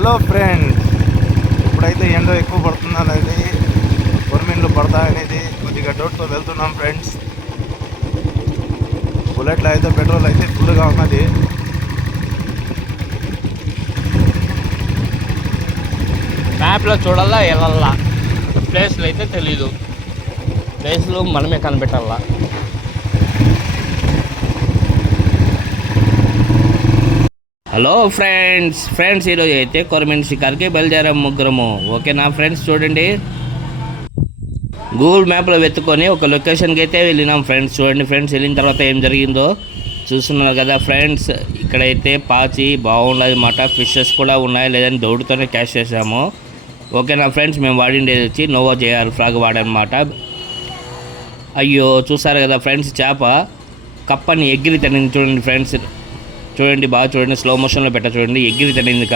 Hello friends, ఇప్పుడైతే ఎండ ఎక్కువ పడుతుంది అనేది కొరమీన్లు పడతాయనేది కొద్దిగా డౌట్తో వెళ్తున్నాం ఫ్రెండ్స్. బుల్లెట్లో అయితే పెట్రోల్ అయితే ఫుల్గా ఉన్నది. మ్యాప్లో చూడాలా వెళ్ళాలా, ప్లేస్లు అయితే తెలీదు, ప్లేస్లు మనమే కనిపెట్టాలా. హలో ఫ్రెండ్స్ ఈరోజు అయితే కొరమీన్ షికార్కి బయలుదేరాం ముగ్గురము. ఓకేనా ఫ్రెండ్స్, చూడండి గూగుల్ మ్యాప్లో వెతుకొని ఒక లొకేషన్కి అయితే వెళ్ళినాం ఫ్రెండ్స్. చూడండి ఫ్రెండ్స్, వెళ్ళిన తర్వాత ఏం జరిగిందో చూస్తున్నారు కదా ఫ్రెండ్స్. ఇక్కడైతే పాచి బాగున్నది అన్నమాట. ఫిషెస్ కూడా ఉన్నాయి, లేదని దౌడుతోనే క్యాష్ చేసాము. ఓకేనా ఫ్రెండ్స్, మేము వాడిండేది వచ్చి నోవా జేఆర్ ఫ్రాగ్ వాడనమాట. అయ్యో చూసారు కదా ఫ్రెండ్స్, చేప కప్పని ఎగిరి తినింది. చూడండి ఫ్రెండ్స్, చూడండి బాగా చూడండి, స్లో మోషన్లో పెట్ట చూడండి. ఎగిరి తినింది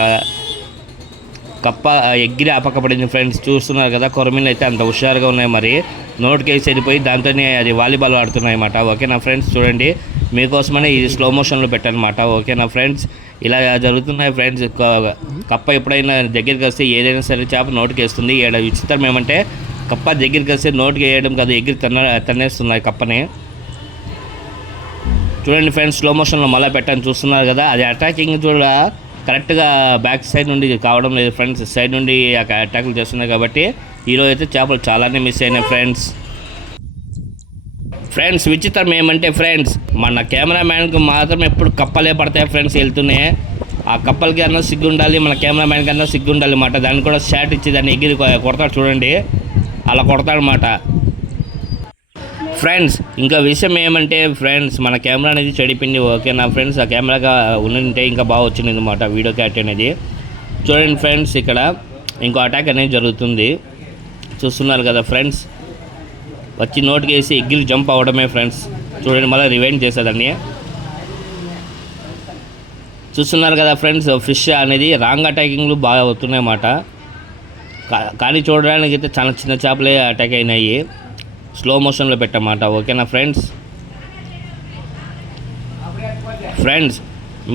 కప్ప, ఎగిరి అపక్కపడింది ఫ్రెండ్స్. చూస్తున్నారు కదా, కొరమీన్లు అయితే అంత హుషారుగా ఉన్నాయి. మరి నోటికేసి వెళ్ళిపోయి దాంతోనే అది వాలీబాల్ ఆడుతున్నాయి అన్నమాట. ఓకేనా ఫ్రెండ్స్, చూడండి మీకోసమనే ఇది స్లో మోషన్లో పెట్టానమాట. ఓకేనా ఫ్రెండ్స్, ఇలా జరుగుతున్నాయి ఫ్రెండ్స్. కప్ప ఎప్పుడైనా దగ్గరికి వస్తే ఏదైనా సరే చేప నోటికి వేస్తుంది. ఇక్కడ విచిత్రం ఏమంటే కప్ప దగ్గరికి వస్తే నోటికి వేయడం కాదు, ఎగిరి తన్నేస్తున్నాయి కప్పని. చూడండి ఫ్రెండ్స్, స్లో మోషన్లో మళ్ళీ పెట్టాను. చూస్తున్నారు కదా, అది అటాకింగ్ చూడ కరెక్ట్గా బ్యాక్ సైడ్ నుండి కావడం లేదు ఫ్రెండ్స్, సైడ్ నుండి అటాక్లు చేస్తున్నాయి. కాబట్టి ఈరోజు అయితే చేపలు చాలానే మిస్ అయినాయి ఫ్రెండ్స్. విచిత్రం ఏమంటే ఫ్రెండ్స్, మన కెమెరామ్యాన్కి మాత్రం ఎప్పుడు కప్పలే పడతాయి ఫ్రెండ్స్ వెళ్తున్నాయి. ఆ కప్పలకి అన్నా సిగ్గు ఉండాలి, మన కెమెరామ్యాన్కి అన్నా సిగ్గు ఉండాలి అన్నమాట. దాన్ని కూడా షాట్ ఇచ్చి దాన్ని ఎగిరి కొడతాడు చూడండి, అలా కొడతాడనమాట ఫ్రెండ్స్. ఇంకా విషయం ఏమంటే ఫ్రెండ్స్, మన కెమెరా అనేది చెడిపోయింది. ఓకేనా ఫ్రెండ్స్, ఆ కెమెరాగా ఉంటే ఇంకా బాగా వచ్చింది అనమాట వీడియో క్యాట్ అనేది. చూడండి ఫ్రెండ్స్, ఇక్కడ ఇంకో అటాక్ అనేది జరుగుతుంది. చూస్తున్నారు కదా ఫ్రెండ్స్, వచ్చి నోటికి వేసి ఎగిరి జంప్ అవ్వడమే ఫ్రెండ్స్. చూడండి మళ్ళీ రివైండ్ చేసేదాన్ని. చూస్తున్నారు కదా ఫ్రెండ్స్, ఫిష్ అనేది రాంగ్ అటాకింగ్లు బాగా అవుతున్నాయి అన్నమాట. కానీ చూడడానికి అయితే చాలా చిన్న చేపలే అటాక్ అయినాయి, స్లో మోషన్లో పెట్టమాట. ఓకేనా ఫ్రెండ్స్,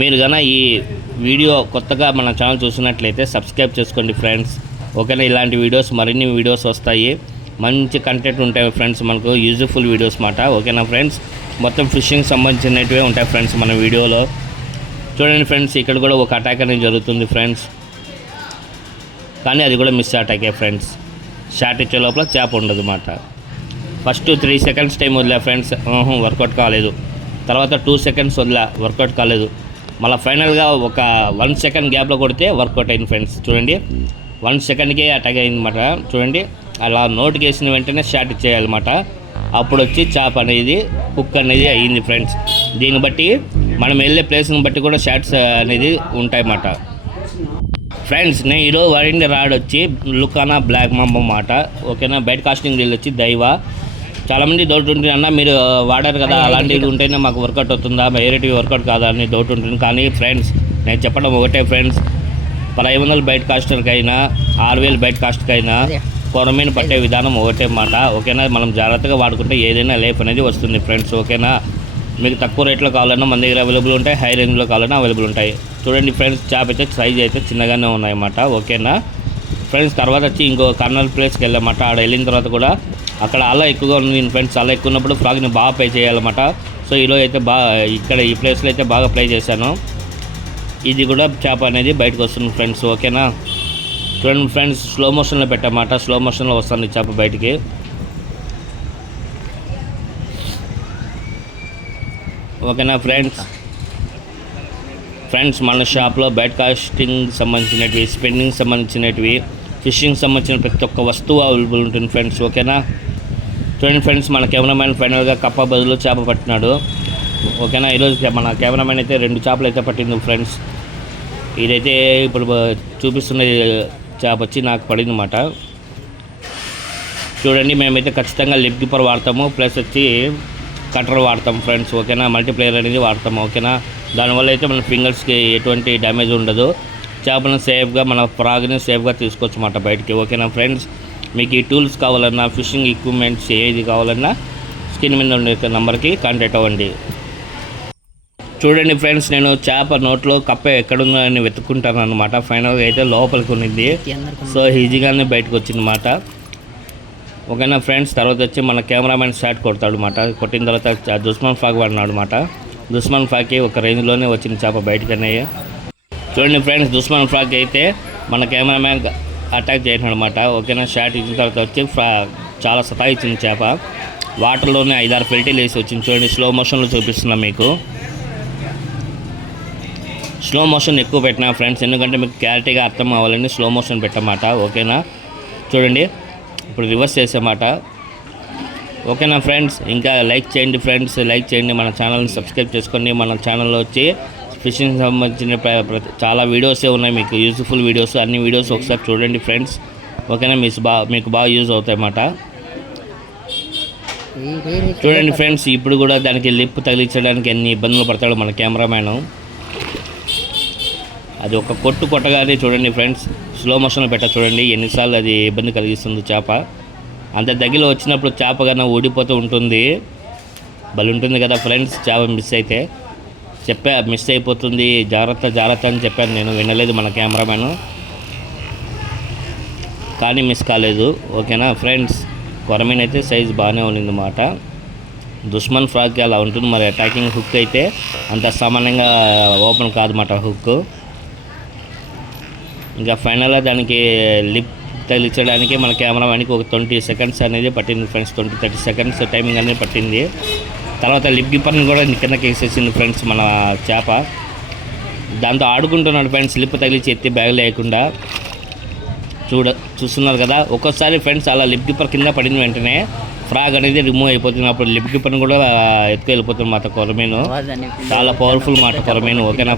మీరు కన్నా ఈ వీడియో కొత్తగా మన ఛానల్ చూస్తున్నట్లయితే సబ్స్క్రైబ్ చేసుకోండి ఫ్రెండ్స్. ఓకేనా, ఇలాంటి వీడియోస్ మరిన్ని వీడియోస్ వస్తాయి, మంచి కంటెంట్ ఉంటాయి ఫ్రెండ్స్, మనకు యూజ్ఫుల్ వీడియోస్ మాట. ఓకేనా ఫ్రెండ్స్, మొత్తం ఫిషింగ్ సంబంధించినవి ఉంటాయి ఫ్రెండ్స్ మన వీడియోలో. చూడండి ఫ్రెండ్స్, ఇక్కడ కూడా ఒక అటాక్ అనేది జరుగుతుంది ఫ్రెండ్స్, కానీ అది కూడా మిస్ అటాకే ఫ్రెండ్స్. షాట్ ఇచ్చే లోపల చేప ఉండదు అన్నమాట. ఫస్ట్ 3 సెకండ్స్ టైం వదిలే ఫ్రెండ్స్, వర్కౌట్ కాలేదు. తర్వాత 2 సెకండ్స్ వదిలే, వర్కౌట్ కాలేదు. మళ్ళీ ఫైనల్గా ఒక 1 సెకండ్ గ్యాప్లో కొడితే వర్కౌట్ అయింది ఫ్రెండ్స్. చూడండి 1 సెకండ్కే అటాక్ అయిందన్నమాట. చూడండి, అలా నోటికి వేసిన వెంటనే షాట్ ఇచ్చేయాలన్నమాట. అప్పుడు వచ్చి చేప అనేది కుక్ అనేది అయ్యింది ఫ్రెండ్స్. దీన్ని బట్టి మనం వెళ్ళే ప్లేస్ని బట్టి కూడా షాట్స్ అనేది ఉంటాయన్నమాట ఫ్రెండ్స్. నేను ఈరోజు వాడింది రాడ్ వచ్చి లుకానా బ్లాక్ మంబ మాట. ఓకేనా, బయట కాస్టింగ్ రీల్ వచ్చి దైవ. చాలామంది డౌట్ ఉంటుంది, అన్న మీరు వాడారు కదా, అలాంటివి ఉంటేనే మాకు వర్కౌట్ అవుతుందా, వేరేటివి వర్కౌట్ కాదా అని డౌట్ ఉంటుంది. కానీ ఫ్రెండ్స్, నేను చెప్పడం ఒకటే ఫ్రెండ్స్, 1500 బయట కాస్టర్కైనా 6000 బయట కాస్ట్కైనా కొరమీను పట్టే విధానం ఒకటే మాట. ఓకేనా, మనం జాగ్రత్తగా వాడుకుంటే ఏదైనా లైఫ్ అనేది వస్తుంది ఫ్రెండ్స్. ఓకేనా, మీకు తక్కువ రేట్లో కావాలన్నా మన దగ్గర అవైలబుల్ ఉంటాయి, హై రేంజ్లో కావాలన్నా అవైలబుల్ ఉంటాయి. చూడండి ఫ్రెండ్స్, చేప అయితే సైజ్ అయితే చిన్నగానే ఉన్నాయన్నమాట. ఓకేనా ఫ్రెండ్స్, తర్వాత వచ్చి ఇంకో కర్నల్ ప్లేస్కి వెళ్ళామన్నమాట. ఆడ వెళ్ళిన తర్వాత కూడా అక్కడ అలా ఎక్కువగా ఉంది ఫ్రెండ్స్. అలా ఎక్కువ ఉన్నప్పుడు ఫ్రాగ్ని బాగా ప్లే చేయాలన్నమాట. సో ఈరోజు అయితే బాగా ఇక్కడ ఈ ప్లేస్లో అయితే బాగా ప్లే చేశాను. ఇది కూడా చేప అనేది బయటకు వస్తుంది ఫ్రెండ్స్. ఓకేనా, చూడండి ఫ్రెండ్స్, స్లో మోషన్లో పెట్టామాట. స్లో మోషన్లో వస్తుంది చేప బయటికి. ఓకేనా ఫ్రెండ్స్, మన షాప్లో బైట్ కాస్టింగ్ సంబంధించినవి, స్పెండింగ్ సంబంధించినవి, ఫిషింగ్ సంబంధించిన ప్రతి ఒక్క వస్తువు అవైలబుల్ ఉంటుంది ఫ్రెండ్స్. ఓకేనా, చూడండి ఫ్రెండ్స్, మన కెమెరామ్యాన్ ఫైనల్గా కప్ప బదులు చేప పట్టినాడు. ఓకేనా, ఈరోజు మన కెమెరామ్యాన్ అయితే 2 చేపలు అయితే పట్టింది ఫ్రెండ్స్. ఇదైతే ఇప్పుడు చూపిస్తున్న చేప వచ్చి నాకు పడింది అన్నమాట. చూడండి, మేమైతే ఖచ్చితంగా లిప్ కీపర్ వాడతాము, ప్లస్ వచ్చి కటర్ వాడతాం ఫ్రెండ్స్. ఓకేనా, మల్టీప్లేయర్ అనేది వాడతాము. ఓకేనా, దానివల్ల అయితే మన ఫింగర్స్కి ఎటువంటి డ్యామేజ్ ఉండదు. చేపలను సేఫ్గా, మన ఫ్రాగ్ని సేఫ్గా తీసుకోవచ్చు అన్నమాట బయటికి. ఓకేనా ఫ్రెండ్స్, మీకు ఈ టూల్స్ కావాలన్నా, ఫిషింగ్ ఎక్విప్మెంట్స్ ఏది కావాలన్నా స్క్రీన్ మీద ఉండే నెంబర్కి కాంటాక్ట్ అవ్వండి. చూడండి ఫ్రెండ్స్, నేను చేప నోట్లో కప్ప ఎక్కడుందో అని వెతుక్కుంటాను అనమాట. ఫైనల్గా అయితే లోపలికి ఉన్నింది, సో ఈజీగానే బయటకు వచ్చిందన్నమాట. ఓకేనా ఫ్రెండ్స్, తర్వాత వచ్చి మన కెమెరామెన్ షాట్ కొడతాడు అనమాట. కొట్టిన తర్వాత దుస్మాన్ ఫ్రాక్ వాడినాడు అనమాట. దుస్మాన్ ఫ్రాక్కి ఒక రేంజ్లోనే వచ్చిన చేప బయటకు అన్నాయి. చూడండి ఫ్రెండ్స్, దుస్మాన్ ఫ్రాక్ అయితే మన కెమెరామెన్ అటాక్ చేయడం అనమాట. ఓకేనా, షాట్ ఇచ్చిన తర్వాత వచ్చి చాలా సతాయించింది చేప. వాటర్లోనే 5-6 ఫిల్టీలు వేసి వచ్చింది. చూడండి, స్లో మోషన్లో చూపిస్తున్నాం మీకు. స్లో మోషన్ ఎక్కువ పెట్టినా ఫ్రెండ్స్, ఎందుకంటే మీకు క్లారిటీగా అర్థం అవ్వాలని స్లో మోషన్ పెట్టమాట. ఓకేనా, చూడండి ఇప్పుడు రివర్స్ చేసేమాట. ఓకేనా ఫ్రెండ్స్, ఇంకా లైక్ చేయండి ఫ్రెండ్స్, లైక్ చేయండి, మన ఛానల్ని సబ్స్క్రైబ్ చేసుకోండి. మన ఛానల్లో వచ్చి ఫిషింగ్ సంబంధించిన చాలా వీడియోసే ఉన్నాయి, మీకు యూజ్ఫుల్ వీడియోస్. అన్ని వీడియోస్ ఒకసారి చూడండి ఫ్రెండ్స్. ఓకేనా, మీకు బాగా యూజ్ అవుతాయి అన్నమాట. చూడండి ఫ్రెండ్స్, ఇప్పుడు కూడా దానికి లిప్ తగిలించడానికి ఎన్ని ఇబ్బందులు పడతాడు మన కెమెరామ్యాను. అది ఒక కొట్టగానే చూడండి ఫ్రెండ్స్, స్లో మోషన్లో చూడండి ఎన్నిసార్లు అది ఇబ్బంది కలిగిస్తుంది చేప. అంత దగ్గర వచ్చినప్పుడు చేప కన్నా ఊడిపోతూ ఉంటుంది, బలి ఉంటుంది కదా ఫ్రెండ్స్. చేప మిస్ అయితే మిస్ అయిపోతుంది, జాగ్రత్త అని చెప్పాను నేను, వినలేదు మన కెమెరామ్యాన్, కానీ మిస్ కాలేదు. ఓకేనా ఫ్రెండ్స్, కొరమీన్ అయితే సైజ్ బాగానే ఉన్నింది అన్నమాట. దుస్మాన్ ఫ్రాక్కి అలా ఉంటుంది మరి. అటాకింగ్ హుక్ అయితే అంత సామాన్యంగా ఓపెన్ కాదన్నమాట హుక్. ఇంకా ఫైనల్గా దానికి లిప్ తగిలించడానికి మన కెమెరామ్యాన్కి ఒక 20 సెకండ్స్ అనేది పట్టింది ఫ్రెండ్స్. 20-30 సెకండ్స్ టైమింగ్ అనేది పట్టింది. తర్వాత లిప్ గిప్పర్ని కూడా కిందకి వేసేసింది ఫ్రెండ్స్ మన చేప. దాంతో ఆడుకుంటున్నాడు ఫ్రెండ్స్, లిప్ తగిలించి ఎత్తి బ్యాగ్ లేకుండా. చూస్తున్నారు కదా, ఒక్కోసారి ఫ్రెండ్స్ అలా లిప్ గిప్పర్ కింద పడిన వెంటనే ఫ్రాగ్ అనేది రిమూవ్ అయిపోతుంది. అప్పుడు లిప్ గిప్పర్ని కూడా ఎత్తుకు వెళ్ళిపోతుంది మాట కొరమీను. చాలా పవర్ఫుల్ మాట కొరమీను. ఓకేనా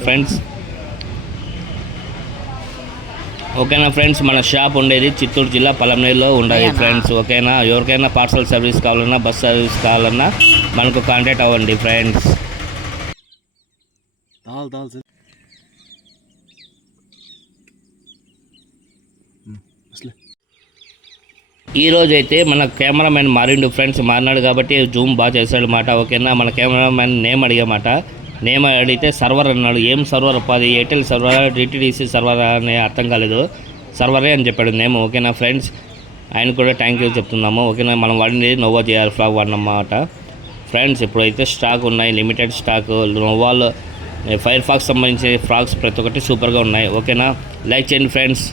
ఫ్రెండ్స్, మన షాప్ ఉండేది చిత్తూరు జిల్లా పలమనేరులో ఉండాలి ఫ్రెండ్స్. ఓకేనా, ఎవరికైనా పార్సల్ సర్వీస్ కావాలన్నా, బస్ సర్వీస్ కావాలన్నా మనకు కాంటాక్ట్ అవ్వండి ఫ్రెండ్స్. ఈరోజు అయితే మన కెమెరామెన్ మారిండు ఫ్రెండ్స్. మారినాడు కాబట్టి జూమ్ బాగా చేశాడు మాట. ఓకేనా, మన కెమెరామెన్ నేమ్ అడిగామాట. నేమ్ అడిగితే సర్వర్ అన్నాడు. ఏం సర్వర్ అప్పది, ఎయిర్టెల్ సర్వర్, డిటిడిసి సర్వర్ అనే అర్థం కాలేదు, సర్వరే అని చెప్పాడు నేమ్. ఓకేనా ఫ్రెండ్స్, ఆయన కూడా థ్యాంక్ యూ చెప్తున్నాము. ఓకేనా, మనం వాడింది నోవా జేఆర్ ఫ్రాగ్ వాడినమాట ఫ్రెండ్స్. ఇప్పుడైతే స్టాక్ ఉన్నాయి, లిమిటెడ్ స్టాక్. నోవాలో ఫైర్ ఫాక్స్ సంబంధించిన ఫ్రాగ్స్ ప్రతి ఒక్కటి సూపర్గా ఉన్నాయి. ఓకేనా, లైక్ చేయండి ఫ్రెండ్స్.